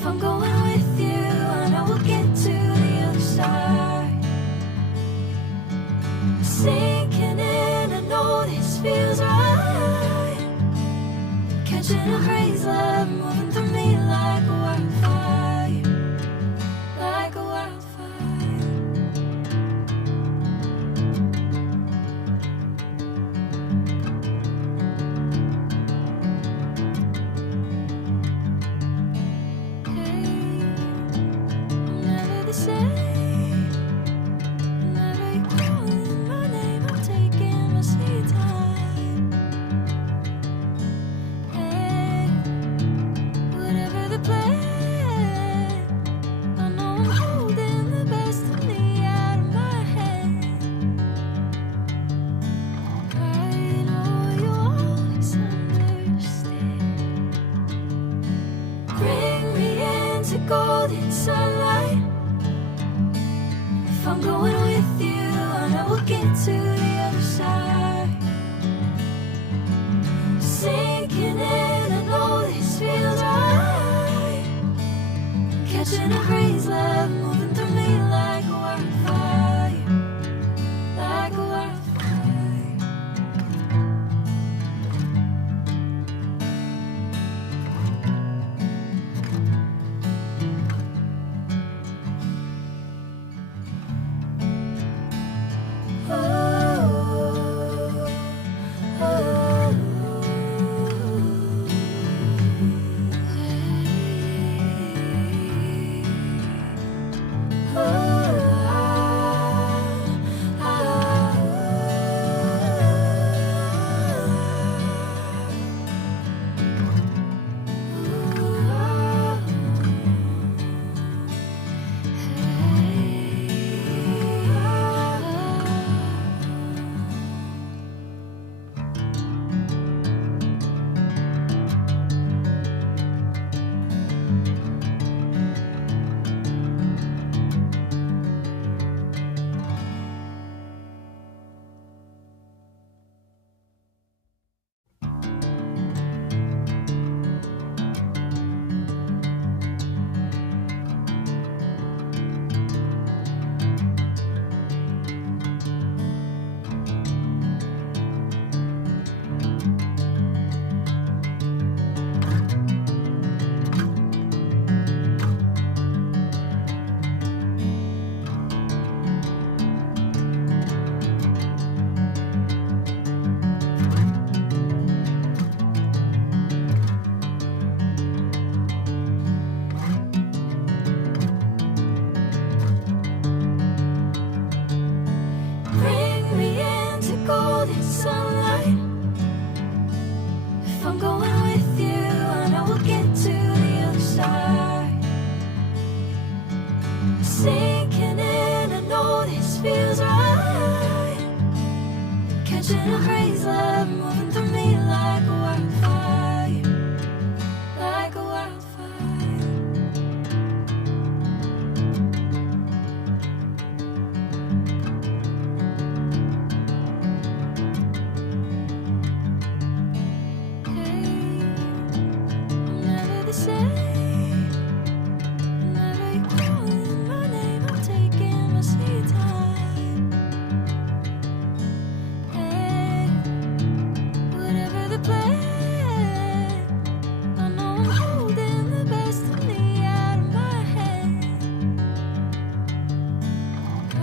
If I'm going with you, I know we'll get to the other side. Sinking in, I know this feels right. Catching a breeze, love moving through me like a wildfire, like a wildfire. Hey, I'm never the same. Whenever you're calling my name, I'm taking my sweet time. Hey, whatever the plan, I know I'm holding the best of me out of my hand. I know you'll always understand. Bring me into golden sunlight. If I'm going with you, I know we'll get to the other side. Sinking in, I know this feels right. Catching a breeze, love moving through me like a wildfire, like a wildfire. Bring me into golden sunlight. If I'm going with you, I know we'll get to the other side. Sinking in, I know this feels right. Catching a breeze, love moving through me like a wildfire, like a wildfire. Hey, I'm never the same. Whenever you're calling my name, I'm taking my sweet time. Hey, whatever the plan, I know I'm holding the best of me out of my hand. I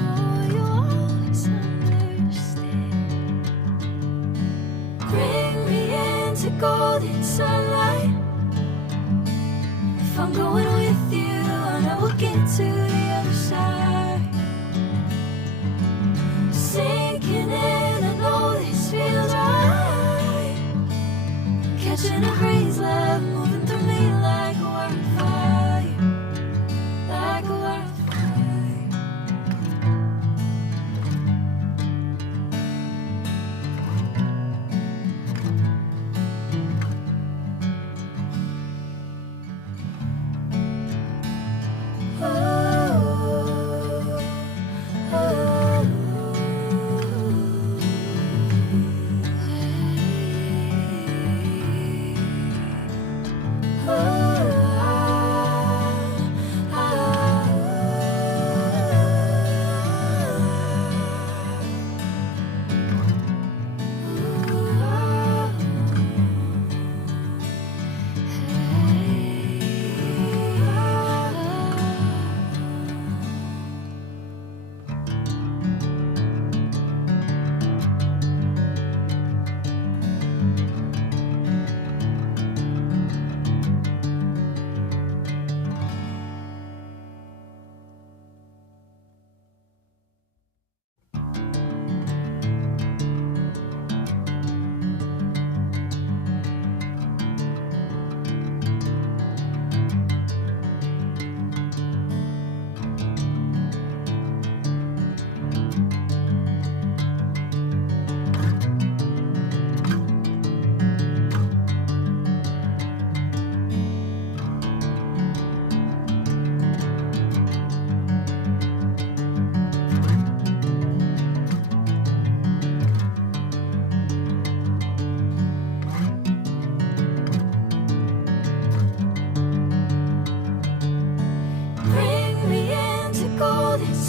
know you'll always understand. Bring me into golden sunlight. If I'm going with you, I know we'll get to the other side. Sinking in, I know this feels right. Catching a breeze, love moving through me like a wildfire, like a wildfire.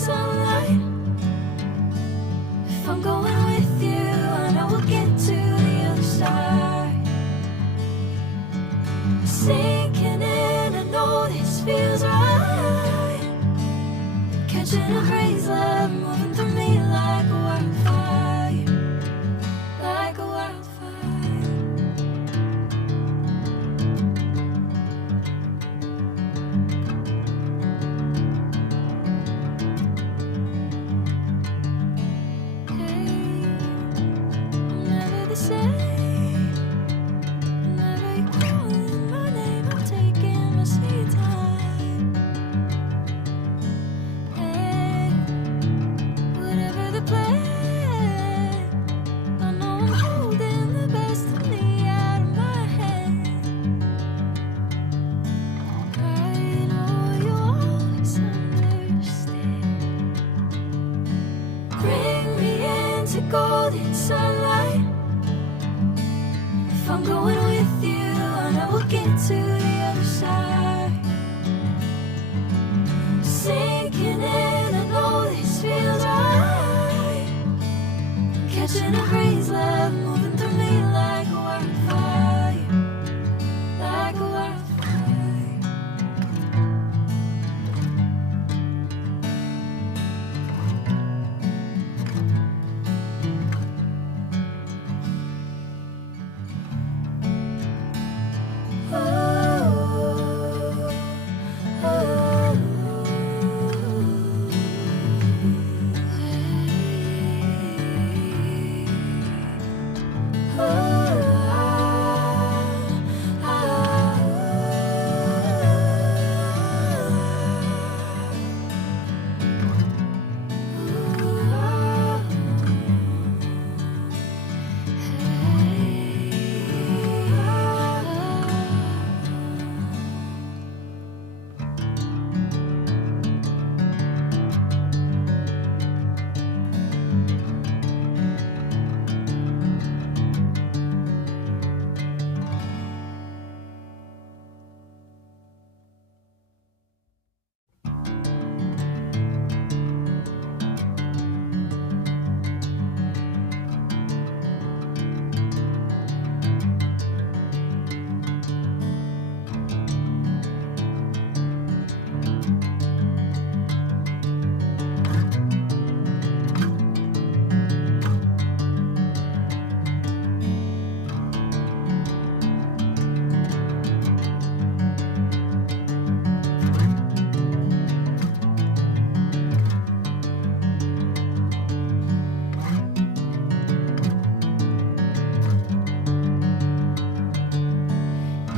sunlight. If I'm going with you, I know we'll get to the other side. Sinking in, I know this feels right. Catching a breeze, love moving through me like a wildfire, like a wildfire. Hey, I'm never the same. Whenever you're calling my name, I'm taking my sweet time. Hey, whatever the plan, I know I'm holding the best of me out of my hand. I know you'll always understand. Bring me into golden sunlight. If I'm going with you, I know we'll get to the other side. Sinking in, I know this feels right. Catching a breeze, love moving through me like a wildfire, like a wildfire.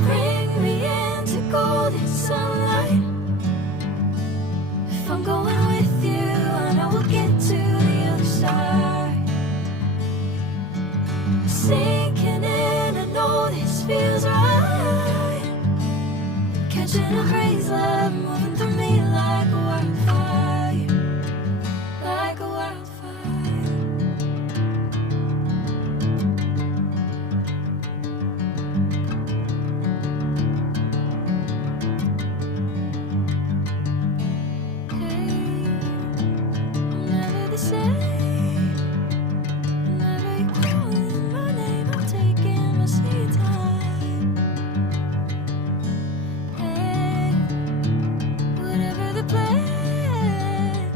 Bring me into golden sunlight. If I'm going with you, I know we'll get to the other side. Sinking in, I know this feels right. Catching a breeze, love moving through me like a wildfire, like a wildfire. Hey, I'm never the same. Whenever you're calling my name, I'm taking my sweet time. Hey, whatever the plan,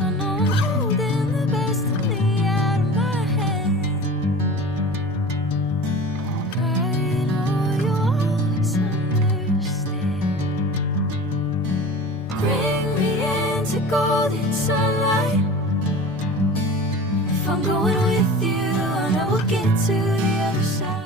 I know I'm holding the best of me out of my hand. I know you'll always understand. Bring me into golden sunlight. If I'm going with you, I know we'll get to the other side.